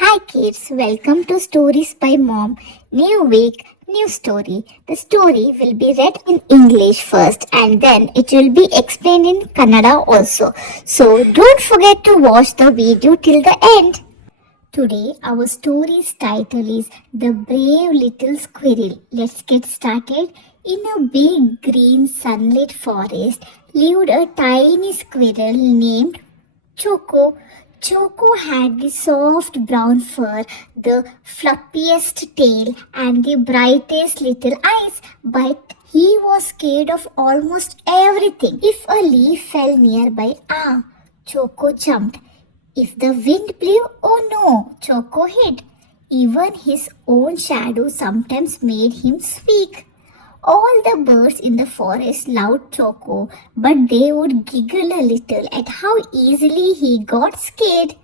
Hi kids, welcome to Stories by Mom. New week, new story. The story will be read in English first and then it will be explained in Kannada also. So don't forget to watch the video till the end. Today our story's title is The Brave Little Squirrel. Let's get started. In a big green sunlit forest lived a tiny squirrel named Choco. Choco had the soft brown fur, the fluffiest tail, and the brightest little eyes, but he was scared of almost everything. If a leaf fell nearby, Choco jumped. If the wind blew, oh no, Choco hid. Even his own shadow sometimes made him speak. All the birds in the forest loved Choco, but they would giggle a little at how easily he got scared.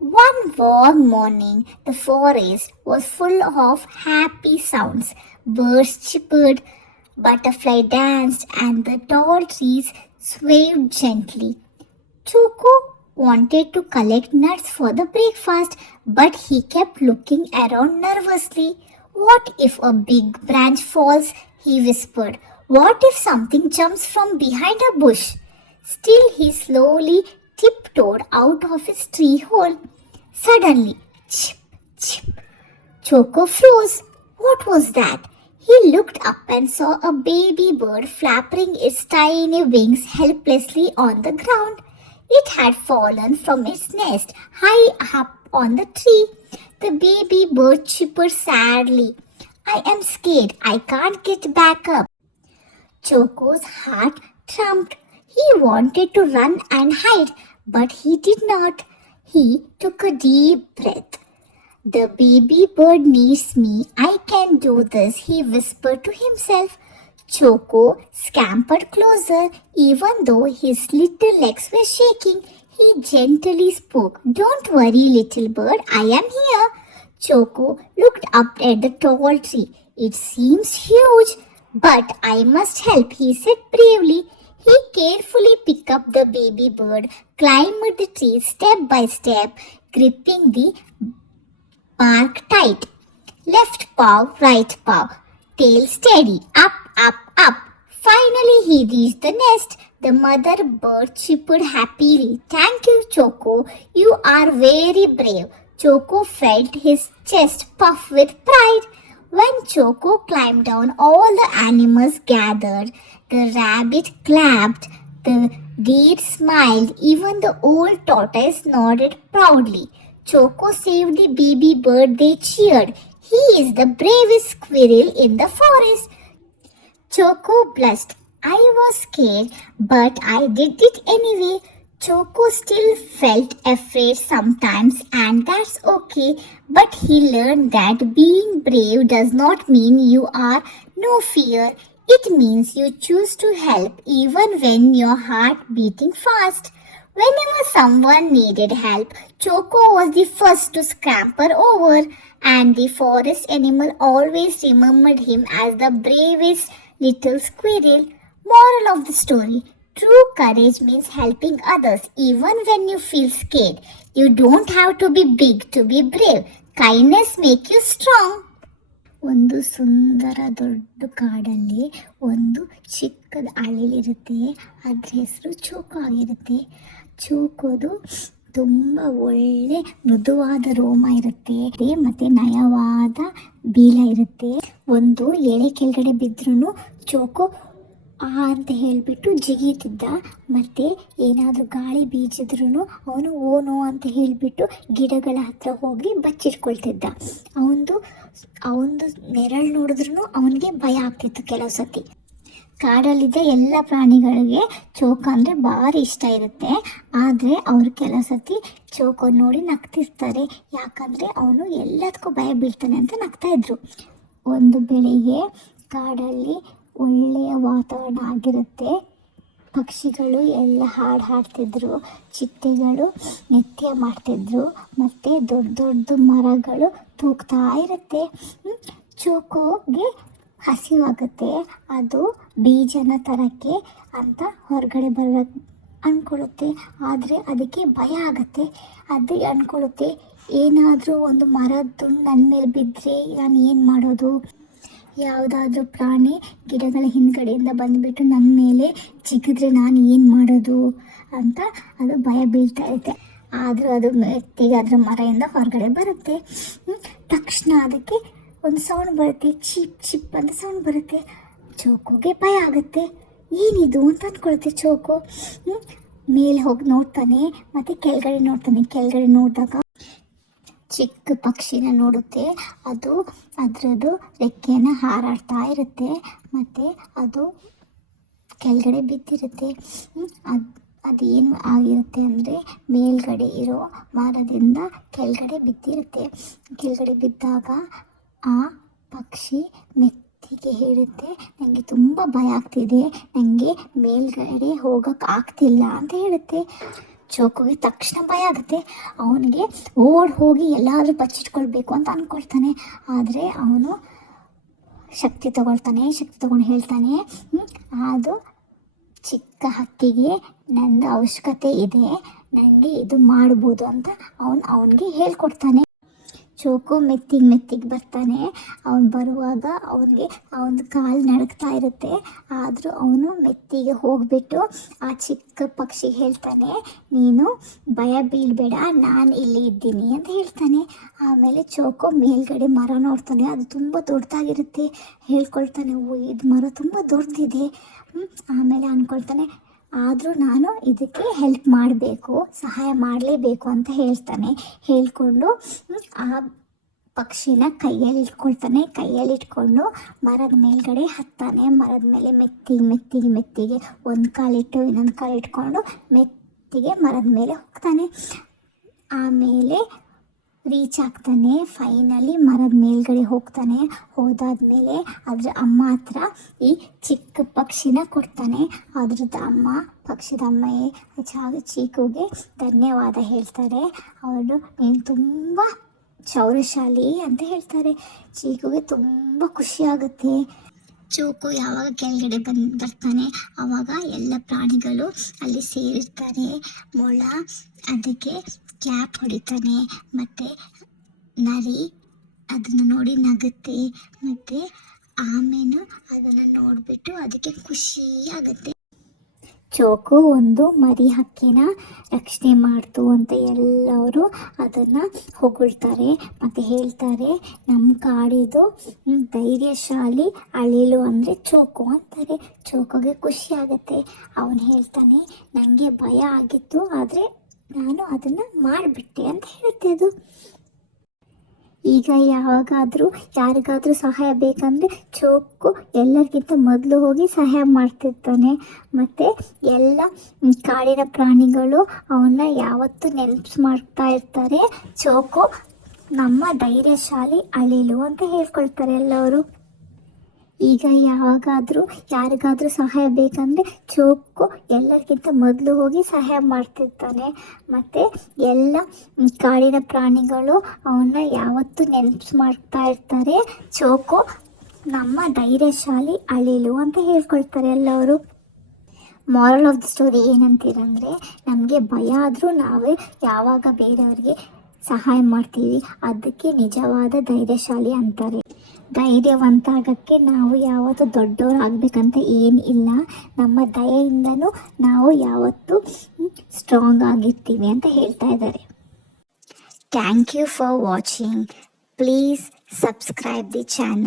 One warm morning, the forest was full of happy sounds. Birds chirped, butterflies danced, and the tall trees swayed gently. Choco wanted to collect nuts for the breakfast, but he kept looking around nervously. What if a big branch falls? He whispered. What if something jumps from behind a bush? Still, he slowly tiptoed out of his tree hole. Suddenly, chip, chip, Choco froze. What was that? He looked up and saw a baby bird flapping its tiny wings helplessly on the ground. It had fallen from its nest high up on the tree. The baby bird chirped sadly. I am scared. I can't get back up. Choco's heart thumped. He wanted to run and hide, but he did not. He took a deep breath. The baby bird needs me. I can do this, he whispered to himself. Choco scampered closer, even though his little legs were shaking. He gently spoke. Don't worry, little bird, I am here. Choco looked up at the tall tree. It seems huge, but I must help, he said bravely. He carefully picked up the baby bird, climbed the tree step by step, gripping the bark tight. Left paw, right paw. Tail steady. Up, up, up. Finally, he reached the nest. The mother bird chirped happily. Thank you, Choco. You are very brave. Choco felt his chest puff with pride. When Choco climbed down, all the animals gathered. The rabbit clapped. The deer smiled. Even the old tortoise nodded proudly. Choco saved the baby bird, they cheered. He is the bravest squirrel in the forest. Choco blushed. I was scared, but I did it anyway. Choco still felt afraid sometimes, and that's okay. But he learned that being brave does not mean you are no fear. It means you choose to help even when your heart beating fast. Whenever someone needed help, Choco was the first to scamper over, and the forest animal always remembered him as the bravest little squirrel. Moral of the story: true courage means helping others even when you feel scared. You don't have to be big to be brave. Kindness makes you strong. ಒಂದು ಸುಂದರ ದೊಡ್ಡ ಕಾಡಲ್ಲಿ ಒಂದು ಚಿಕ್ಕದ ಅಳಿಲಿರುತ್ತೆ. ಅದ್ರ ಹೆಸರು ಚೋಕು ಆಗಿರುತ್ತೆ. ಚೋಕೋದು ತುಂಬ ಒಳ್ಳೆ ಮೃದುವಾದ ರೋಮ ಇರುತ್ತೆ ಮತ್ತು ನಯವಾದ ಬೀಲ ಇರುತ್ತೆ. ಒಂದು ಎಳೆ ಕೆಳಗಡೆ ಬಿದ್ರೂ ಚೋಕೋ ಅಂತ ಹೇಳಿಬಿಟ್ಟು ಜಿಗಿತಿದ್ದ. ಮತ್ತು ಏನಾದರೂ ಗಾಳಿ ಬೀಜಿದ್ರೂ ಅವನು ಓನೋ ಅಂತ ಹೇಳಿಬಿಟ್ಟು ಗಿಡಗಳ ಹತ್ರ ಹೋಗಿ ಬಚ್ಚಿಟ್ಕೊಳ್ತಿದ್ದ. ಅವನದು ನೆರಳು ನೋಡಿದ್ರೂ ಅವನಿಗೆ ಭಯ ಆಗ್ತಿತ್ತು ಕೆಲವು ಸತಿ. ಕಾಡಲ್ಲಿದ್ದ ಎಲ್ಲ ಪ್ರಾಣಿಗಳಿಗೆ ಚೋಕು ಅಂದರೆ ಭಾರಿ ಇಷ್ಟ ಇರುತ್ತೆ. ಆದರೆ ಅವರು ಕೆಲವು ಸತಿ ಚೋಕು ನೋಡಿ ನಗ್ತಿರ್ತಾರೆ, ಯಾಕಂದರೆ ಅವನು ಎಲ್ಲದಕ್ಕೂ ಭಯ ಬೀಳ್ತಾನೆ ಅಂತ ನಗ್ತಾಯಿದ್ರು. ಒಂದು ಬೆಳಿಗ್ಗೆ ಕಾಡಲ್ಲಿ ಒಳ್ಳೆಯ ವಾತಾವರಣ ಆಗಿರುತ್ತೆ. ಪಕ್ಷಿಗಳು ಎಲ್ಲ ಹಾಡು ಹಾಡ್ತಿದ್ರು, ಚಿಟ್ಟೆಗಳು ನೃತ್ಯ ಮಾಡ್ತಿದ್ರು, ಮತ್ತು ದೊಡ್ಡ ದೊಡ್ಡ ಮರಗಳು ತೂಗ್ತಾ ಇರುತ್ತೆ. ಚೋಕೋಗೆ ಹಸಿವಾಗುತ್ತೆ. ಅದು ಬೀಜನ ತರಕ್ಕೆ ಅಂತ ಹೊರಗಡೆ ಬರಬೇಕು ಅಂದ್ಕೊಳ್ಳುತ್ತೆ. ಆದರೆ ಅದಕ್ಕೆ ಭಯ ಆಗುತ್ತೆ. ಅದು ಅಂದ್ಕೊಳ್ಳುತ್ತೆ, ಏನಾದರೂ ಒಂದು ಮರದ್ದು ನನ್ನ ಮೇಲೆ ಬಿದ್ದರೆ ನಾನು ಏನು ಮಾಡೋದು, ಯಾವುದಾದ್ರೂ ಪ್ರಾಣಿ ಗಿಡಗಳ ಹಿಂದ್ಗಡೆಯಿಂದ ಬಂದುಬಿಟ್ಟು ನನ್ನ ಮೇಲೆ ಚಿಕ್ಕಿದ್ರೆ ನಾನು ಏನು ಮಾಡೋದು ಅಂತ ಅದು ಭಯ ಬೀಳ್ತಾ ಇರುತ್ತೆ. ಆದರೂ ಅದು ಮೆತ್ತಿಗೆ ಅದರ ಮರದಿಂದ ಹೊರಗಡೆ ಬರುತ್ತೆ. ತಕ್ಷಣ ಅದಕ್ಕೆ ಒಂದು ಸೌಂಡ್ ಬರುತ್ತೆ, ಚಿಪ್ ಚಿಪ್ ಅಂತ ಸೌಂಡ್ ಬರುತ್ತೆ. ಚೋಕೋಗೆ ಭಯ ಆಗುತ್ತೆ, ಏನಿದು ಅಂತ ಅಂದ್ಕೊಳುತ್ತೆ ಚೋಕು. ಮೇಲೆ ಹೋಗಿ ನೋಡ್ತಾನೆ, ಮತ್ತು ಕೆಳಗಡೆ ನೋಡ್ತಾನೆ. ಕೆಳಗಡೆ ನೋಡಿದಾಗ ಚಿಕ್ಕ ಪಕ್ಷಿನ ನೋಡುತ್ತೆ. ಅದು ಅದರದ್ದು ರೆಕ್ಕೆಯನ್ನು ಹಾರಾಡ್ತಾ ಇರುತ್ತೆ, ಮತ್ತು ಅದು ಕೆಳಗಡೆ ಬಿದ್ದಿರುತ್ತೆ. ಅದೇನು ಆಗಿರುತ್ತೆ ಅಂದರೆ ಮೇಲ್ಗಡೆ ಇರೋ ಮರದಿಂದ ಕೆಳಗಡೆ ಬಿದ್ದಿರುತ್ತೆ. ಕೆಳಗಡೆ ಬಿದ್ದಾಗ ಆ ಪಕ್ಷಿ ಮೆತ್ತಿಗೆ ಹೇಳುತ್ತೆ, ನನಗೆ ತುಂಬ ಭಯ ಆಗ್ತಿದೆ, ನನಗೆ ಮೇಲ್ಗಡೆ ಹೋಗೋಕ್ಕೆ ಆಗ್ತಿಲ್ಲ ಅಂತ ಹೇಳುತ್ತೆ. ಚೋಕುಗೆ ತಕ್ಷಣ ಭಯ ಆಗುತ್ತೆ. ಅವನಿಗೆ ಓಡಿ ಹೋಗಿ ಎಲ್ಲಾದರೂ ಬಚ್ಚಿಟ್ಕೊಳ್ಬೇಕು ಅಂತ ಅಂದ್ಕೊಳ್ತಾನೆ. ಆದರೆ ಅವನು ಶಕ್ತಿ ತಗೊಂಡು ಹೇಳ್ತಾನೆ, ಅದು ಚಿಕ್ಕ ಹಕ್ಕಿಗೆ ನನ್ನ ಅವಶ್ಯಕತೆ ಇದೆ, ನನಗೆ ಇದು ಮಾಡ್ಬೋದು ಅಂತ ಅವನಿಗೆ ಹೇಳ್ಕೊಡ್ತಾನೆ. ಚೋಕು ಮೆತ್ತಿಗೆ ಬರ್ತಾನೆ. ಅವನು ಬರುವಾಗ ಅವನ ಕಾಲು ನಡುಗ್ತಾ ಇರುತ್ತೆ. ಆದರೂ ಅವನು ಮೆತ್ತಿಗೆ ಹೋಗಿಬಿಟ್ಟು ಆ ಚಿಕ್ಕ ಪಕ್ಷಿಗೆ ಹೇಳ್ತಾನೆ, ನೀನು ಭಯ ಬೀಳಬೇಡ, ನಾನು ಇಲ್ಲಿ ಇದ್ದೀನಿ ಅಂತ ಹೇಳ್ತಾನೆ. ಆಮೇಲೆ ಚೋಕು ಮೇಲ್ಗಡೆ ಮರ ನೋಡ್ತಾನೆ, ಅದು ತುಂಬ ದೊಡ್ಡದಾಗಿರುತ್ತೆ. ಹೇಳ್ಕೊಳ್ತಾನೆ, ಓ ಇದು ಮರ ತುಂಬ ದೊಡ್ಡದಿದೆ. ಆಮೇಲೆ ಅಂದ್ಕೊಳ್ತಾನೆ, ಆದರೂ ನಾನು ಇದಕ್ಕೆ ಹೆಲ್ಪ್ ಮಾಡಬೇಕು, ಸಹಾಯ ಮಾಡಲೇಬೇಕು ಅಂತ ಹೇಳ್ತಾನೆ. ಹೇಳಿಕೊಂಡು ಆ ಪಕ್ಷಿನ ಕೈಯಲ್ಲಿಟ್ಕೊಂಡು ಮರದ ಮೇಲ್ಗಡೆ ಹತ್ತಾನೆ. ಮರದ ಮೇಲೆ ಮೆತ್ತಿಗೆ ಒಂದು ಕಾಲಿಟ್ಟು ಇನ್ನೊಂದು ಕಾಲಿಟ್ಕೊಂಡು ಮೆತ್ತಿಗೆ ಮರದ ಮೇಲೆ ಹೋಗ್ತಾನೆ. ಆಮೇಲೆ ರೀಚ್ ಆಗ್ತಾನೆ. ಫೈನಲಿ ಮರದ ಮೇಲ್ಗಡೆ ಹೋಗ್ತಾನೆ. ಹೋದಾದ್ಮೇಲೆ ಅದ್ರ ಅಮ್ಮ ಹತ್ರ ಈ ಚಿಕ್ಕ ಪಕ್ಷಿನ ಕೊಡ್ತಾನೆ. ಅದ್ರದ್ದು ಪಕ್ಷಿದ ಅಮ್ಮ ಚೀಕುಗೆ ಧನ್ಯವಾದ ಹೇಳ್ತಾರೆ. ಅವರು ನೀನು ತುಂಬ ಶೌರ್ಯಶಾಲಿ ಅಂತ ಹೇಳ್ತಾರೆ. ಚೀಕುಗೆ ತುಂಬ ಖುಷಿಯಾಗುತ್ತೆ. ಚೋಕು ಯಾವಾಗ ಕೆಳಗಡೆ ಬರ್ತಾನೆ ಆವಾಗ ಎಲ್ಲ ಪ್ರಾಣಿಗಳು ಅಲ್ಲಿ ಸೇರಿರ್ತಾರೆ. ಮೊಲ ಅದಕ್ಕೆ ಕ್ಲಾಪ್ ಹೊಡಿತಾನೆ, ಮತ್ತು ನರಿ ಅದನ್ನು ನೋಡಿ ನಗುತ್ತೆ, ಮತ್ತು ಆಮೇಲೆ ಅದನ್ನು ನೋಡಿಬಿಟ್ಟು ಅದಕ್ಕೆ ಖುಷಿ ಆಗುತ್ತೆ. ಚೋಕು ಒಂದು ಮರಿ ಹಕ್ಕಿನ ರಕ್ಷಣೆ ಮಾಡ್ತು ಅಂತ ಎಲ್ಲರೂ ಅದನ್ನು ಹೊಗಳ್ತಾರೆ ಮತ್ತು ಹೇಳ್ತಾರೆ, ನಮ್ಮ ಕಾಡಿದು ಧೈರ್ಯಶಾಲಿ ಅಳಿಲು ಅಂದರೆ ಚೋಕು ಅಂತಾರೆ. ಚೋಕುಗೆ ಖುಷಿ ಆಗುತ್ತೆ. ಅವನು ಹೇಳ್ತಾನೆ, ನನಗೆ ಭಯ ಆಗಿತ್ತು, ಆದರೆ ನಾನು ಅದನ್ನು ಮಾಡಿಬಿಟ್ಟೆ ಅಂತ ಹೇಳುತ್ತೆ ಅದು. ಈಗ ಯಾರಿಗಾದರೂ ಸಹಾಯ ಬೇಕಂದರೆ ಚೋಕು ಎಲ್ಲರಿಗಿಂತ ಮೊದಲು ಹೋಗಿ ಸಹಾಯ ಮಾಡ್ತಿರ್ತಾನೆ. ಮತ್ತು ಎಲ್ಲ ಕಾಡಿನ ಪ್ರಾಣಿಗಳು ಅವನ್ನ ಯಾವತ್ತೂ ನೆನಪು ಮಾಡ್ತಾ ಇರ್ತಾರೆ. ಚೋಕು ನಮ್ಮ ಧೈರ್ಯಶಾಲಿ ಅಳಿಲು ಅಂತ ಹೇಳ್ಕೊಳ್ತಾರೆ ಎಲ್ಲವರು. ಈಗ ಯಾರಿಗಾದರೂ ಸಹಾಯ ಬೇಕಂದರೆ ಚೋಕು ಎಲ್ಲರಿಗಿಂತ ಮೊದಲು ಹೋಗಿ ಸಹಾಯ ಮಾಡ್ತಿರ್ತಾನೆ. ಮತ್ತು ಎಲ್ಲ ಕಾಡಿನ ಪ್ರಾಣಿಗಳು ಅವನ್ನ ಯಾವತ್ತೂ ನೆನಪು ಮಾಡ್ತಾ ಇರ್ತಾರೆ. ಚೋಕು ನಮ್ಮ ಧೈರ್ಯಶಾಲಿ ಅಳಿಲು ಅಂತ ಹೇಳ್ಕೊಳ್ತಾರೆ ಎಲ್ಲವರು. ಮಾರಲ್ ಆಫ್ ದ ಸ್ಟೋರಿ ಏನಂತೀರಂದರೆ, ನಮಗೆ ಭಯ ಆದರೂ ನಾವೇ ಯಾವಾಗ ಬೇರೆಯವರಿಗೆ ಸಹಾಯ ಮಾಡ್ತೀವಿ ಅದಕ್ಕೆ ನಿಜವಾದ ಧೈರ್ಯಶಾಲಿ ಅಂತಾರೆ. ಧೈರ್ಯವಂತ ಆಗೋಕ್ಕೆ ನಾವು ಯಾವತ್ತೂ ದೊಡ್ಡವರಾಗಬೇಕಂತ ಏನಿಲ್ಲ, ನಮ್ಮ ದಯೆಯಿಂದನೂ ನಾವು ಯಾವತ್ತೂ ಸ್ಟ್ರಾಂಗ್ ಆಗಿರ್ತೀವಿ ಅಂತ ಹೇಳ್ತಾ ಇದ್ದಾರೆ. Thank you for watching. Please subscribe the channel.